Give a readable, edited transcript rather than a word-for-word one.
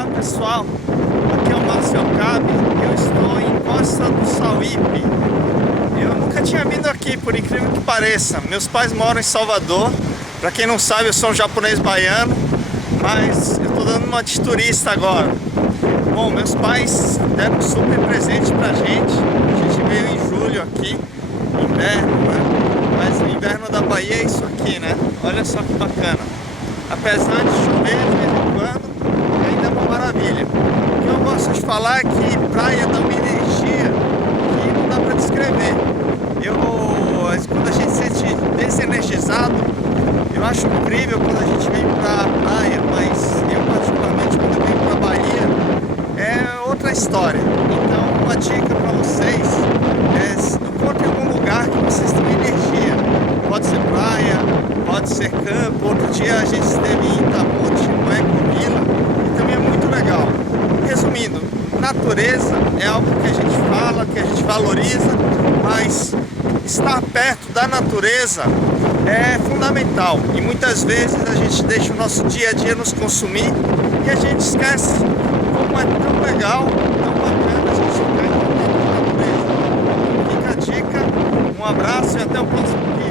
Olá pessoal, aqui é o Márcio Alcabe, eu estou em Costa do Sauípe. Eu nunca tinha vindo aqui, por incrível que pareça. Meus pais moram em Salvador. Para quem não sabe, eu sou um japonês baiano, mas eu estou dando uma de turista agora. Bom, meus pais deram um super presente pra gente. A gente veio em julho aqui, inverno, né? Mas o inverno da Bahia é isso aqui, né? Olha só que bacana. Apesar de chover de vez em quando, ainda é uma maravilha. O que eu gosto de falar é que praia dá uma energia que não dá para descrever. Quando a gente se sente desenergizado, eu acho incrível quando a gente vem pra praia, mas eu particularmente quando eu venho pra Bahia é outra história. Então uma dica para vocês é encontre algum lugar que vocês tenham energia. Pode ser praia, pode ser campo. Outro dia a gente esteve em Itamonte, no Ecovila, e também é muito legal. Resumindo, natureza é algo que a gente fala, que a gente valoriza, mas estar perto da natureza é fundamental. E muitas vezes a gente deixa o nosso dia a dia nos consumir e a gente esquece como é tão legal, tão bacana a gente ficar em contato com a natureza. Fica a dica, um abraço e até o próximo vídeo.